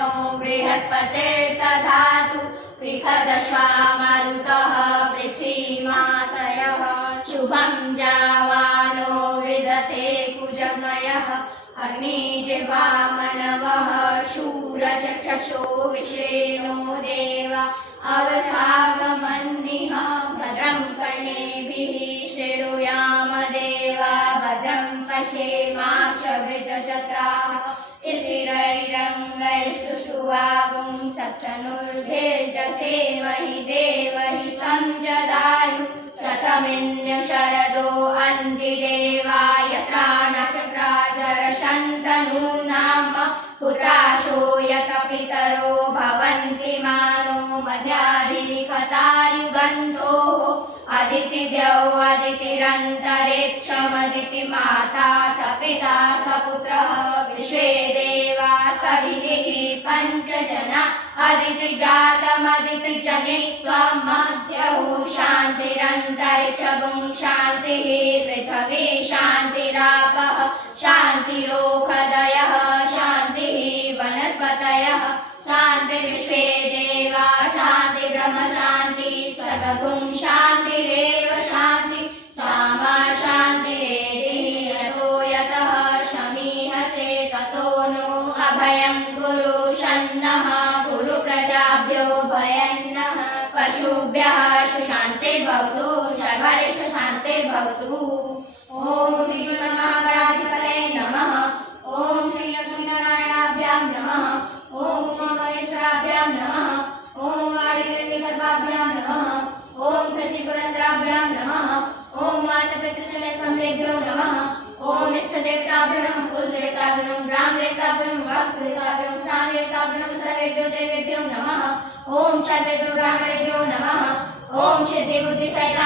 No बृहस्पतिर्दधातु बृहदश्वा मरुतः पृथ्वीमातयः शुभं जावानो विदधे कुजमयः अग्निजिह्वामनवः शूरचक्षुषो विश्वेनो देव अवसागमन्निः भद्रं कर्णेभिः शृणुयाम देवा भद्रं पश्येमाक्षभिर्यजत्राः स्थिरैरङ्गैस्तुष्टुवागुंसस्तनूर्भिर्यसेमहि देवहितं जदायु शतमिन्य शरदो अन्ति देवाय त्राणशक्राजरशन्तनूनाम पुत्राशो यत पितरो भवन्ति मानो मध्यादिनिखतायुगन्तोः अदितिद्यौ अदितिरन्तरिक्षमदिति माता च पिता स पुत्रः विश्वे देवा सदितिः पञ्चजना अदितिजातमदितिजनित्वा मध्यौ शान्तिरन्तरिक्षगुं शान्तिः पृथिवी शान्तिरापः शान्तिरोषधयः शान्तिः वनस्पतयः शान्तिर्विश्वे देवा शान्तिर्ब्रह्म शान्ति सर्वगुं शान्तिरेव शान्ति सामा शान्तिरेधिः यतो यतः शमीहसे ततो नो अभयं कुरु शन्नः कुरु प्रजाभ्यो भयन्नः पशुभ्यः सुशान्तिर्भवतु सर्वरिष्टशान्तिर्भवतु। ॐ श्रीमन्महागणाधिपतये नमः। ॐ श्रीलक्ष्मीनारायणाभ्यां नमः। ॐ उमामहेश्वराभ्यां नमः। ॐ आदित्यनिखर्वाभ्यां नमः। ॐ शशिपुरन्द्राभ्यां नमः। ॐ मातपितृचरणकमलेभ्यो नमः। ॐ इष्टदेवताभ्यो नमः। कुलदेवताभ्यो नमः। ग्रामदेवताभ्यो नमः। वास्तुदेवताभ्यो नमः। स्थानदेवताभ्यो नमः। सर्वेभ्यो देवेभ्यो नमः। ॐ सर्वेभ्यो ब्राह्मणेभ्यो नमः। ॐ सिद्धिबुद्धिसहित